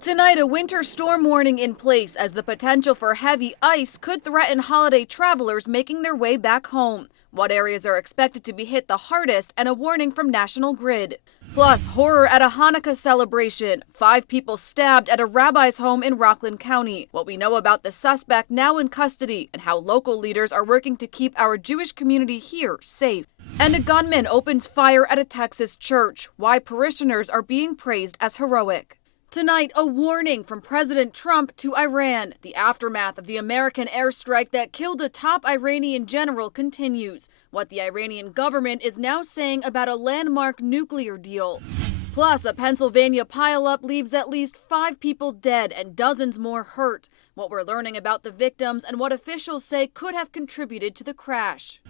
Tonight, a winter storm warning in place as the potential for heavy ice could threaten holiday travelers making their way back home. What areas are expected to be hit the hardest, and a warning from National Grid. Plus, horror at a Hanukkah celebration. 5 people stabbed at a rabbi's home in Rockland County. What we know about the suspect now in custody, and how local leaders are working to keep our Jewish community here safe. And a gunman opens fire at a Texas church. Why parishioners are being praised as heroic. Tonight, a warning from President Trump to Iran. The aftermath of the American airstrike that killed a top Iranian general continues. What the Iranian government is now saying about a landmark nuclear deal. Plus, a Pennsylvania pileup leaves at least 5 people dead and dozens more hurt. What we're learning about the victims and what officials say could have contributed to the crash.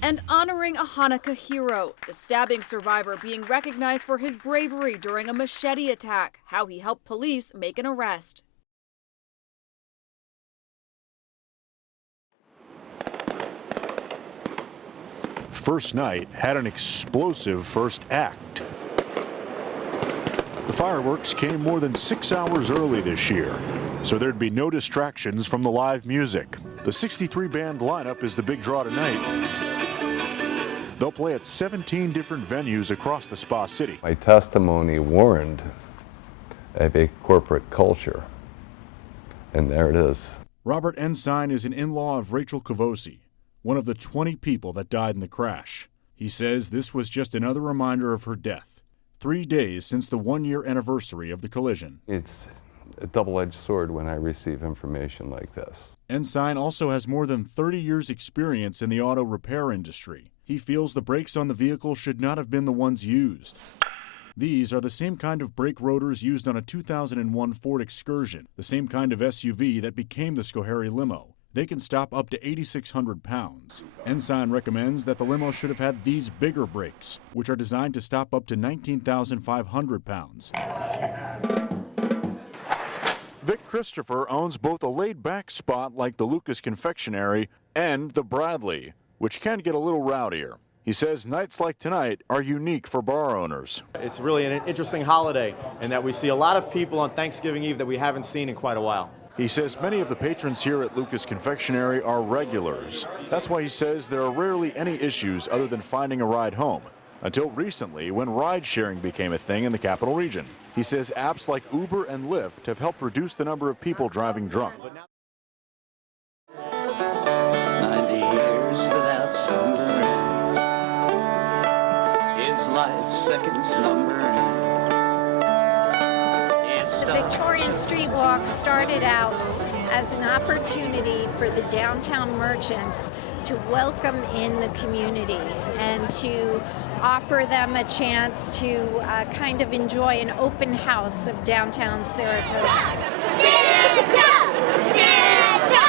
And honoring a Hanukkah hero, the stabbing survivor being recognized for his bravery during a machete attack, how he helped police make an arrest. First night had an explosive first act. The fireworks came more than 6 hours early this year, so there'd be no distractions from the live music. The 63-band lineup is the big draw tonight. They'll play at 17 different venues across the Spa City. My testimony warned of a corporate culture, and there it is. Robert Ensign is an in-law of Rachel Cavosi, one of the 20 people that died in the crash. He says this was just another reminder of her death, 3 days since the 1-year anniversary of the collision. It's a double-edged sword when I receive information like this. Ensign also has more than 30 years' experience in the auto repair industry. He feels the brakes on the vehicle should not have been the ones used. These are the same kind of brake rotors used on a 2001 Ford Excursion, the same kind of SUV that became the Schoharie limo. They can stop up to 8,600 pounds. Ensign recommends that the limo should have had these bigger brakes, which are designed to stop up to 19,500 pounds. Vic Christopher owns both a laid-back spot like the Lucas Confectionery and the Bradley, which can get a little rowdier. He says nights like tonight are unique for bar owners. It's really an interesting holiday in that we see a lot of people on Thanksgiving Eve that we haven't seen in quite a while. He says many of the patrons here at Lucas Confectionery are regulars. That's why he says there are rarely any issues other than finding a ride home, until recently when ride-sharing became a thing in the capital region. He says apps like Uber and Lyft have helped reduce the number of people driving drunk. 90 years without slumbering is life's seconds numbering. The Victorian Street Walk started out as an opportunity for the downtown merchants to welcome in the community and to offer them a chance to kind of enjoy an open house of downtown Saratoga. Santa! Santa!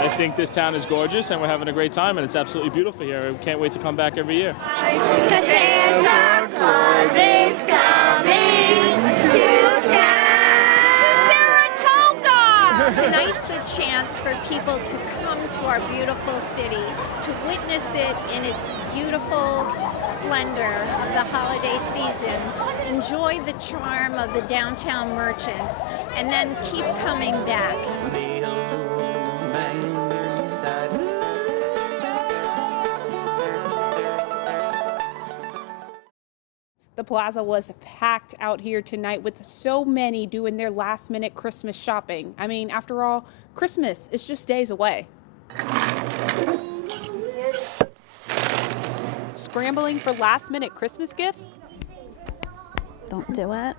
I think this town is gorgeous and we're having a great time and it's absolutely beautiful here. We can't wait to come back every year. Because Santa Claus is coming to Saratoga! Tonight's a chance for people to come to our beautiful city, to witness it in its beautiful splendor of the holiday season, enjoy the charm of the downtown merchants, and then keep coming back. The plaza was packed out here tonight with so many doing their last-minute Christmas shopping. I mean, after all, Christmas is just days away. Scrambling for last-minute Christmas gifts? Don't do it.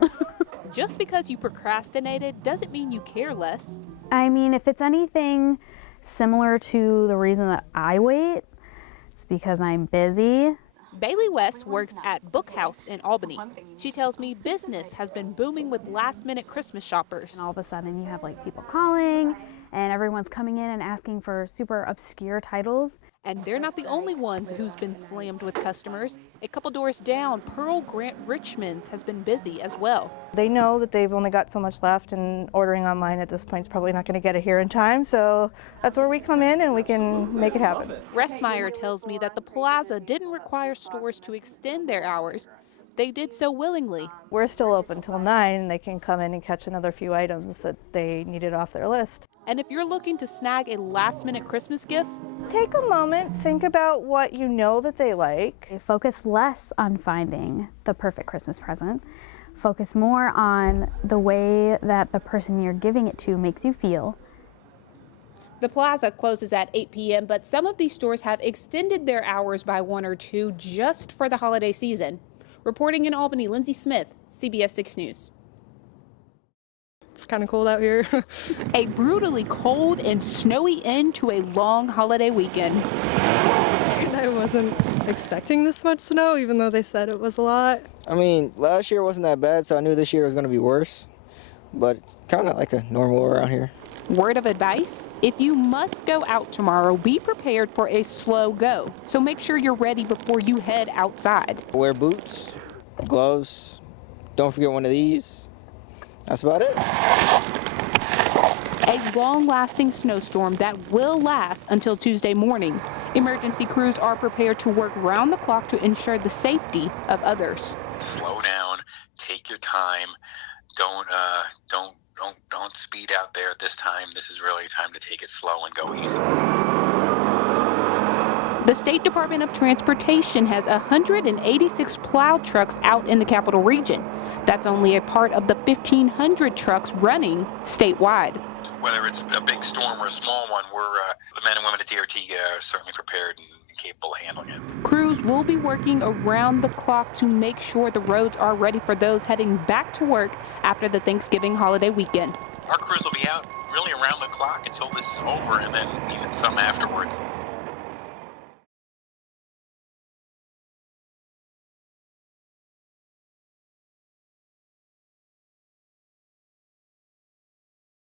Just because you procrastinated doesn't mean you care less. I mean, if it's anything similar to the reason that I wait, it's because I'm busy. Bailey West works at Bookhouse in Albany. She tells me business has been booming with last-minute Christmas shoppers. And all of a sudden you have like people calling and everyone's coming in and asking for super obscure titles. And they're not the only ones who's been slammed with customers. A couple doors down, Pearl Grant Richmond's has been busy as well. They know that they've only got so much left, and ordering online at this point is probably not going to get it here in time, so that's where we come in and we can make it happen. Ressmeyer tells me that the plaza didn't require stores to extend their hours. They did so willingly. We're still open till 9, and they can come in and catch another few items that they needed off their list. And if you're looking to snag a last-minute Christmas gift, take a moment, think about what you know that they like. Focus less on finding the perfect Christmas present. Focus more on the way that the person you're giving it to makes you feel. The plaza closes at 8 p.m., but some of these stores have extended their hours by 1 or 2 just for the holiday season. Reporting in Albany, Lindsay Smith, CBS 6 News. It's kind of cold out here. A brutally cold and snowy end to a long holiday weekend. I wasn't expecting this much snow, even though they said it was a lot. I mean, last year wasn't that bad, so I knew this year was going to be worse. But it's kind of like a normal around here. Word of advice, if you must go out tomorrow, be prepared for a slow go. So make sure you're ready before you head outside. Wear boots, gloves, don't forget one of these. That's about it. A long-lasting snowstorm that will last until Tuesday morning. Emergency crews are prepared to work round the clock to ensure the safety of others. Slow down, take your time, don't speed out there at this time. This is really time to take it slow and go easy. The State Department of Transportation has 186 plow trucks out in the capital region. That's only a part of the 1,500 trucks running statewide. Whether it's a big storm or a small one, the men and women at DRT are certainly prepared and capable of handling it. Crews will be working around the clock to make sure the roads are ready for those heading back to work after the Thanksgiving holiday weekend. Our crews will be out really around the clock until this is over, and then even some afterwards.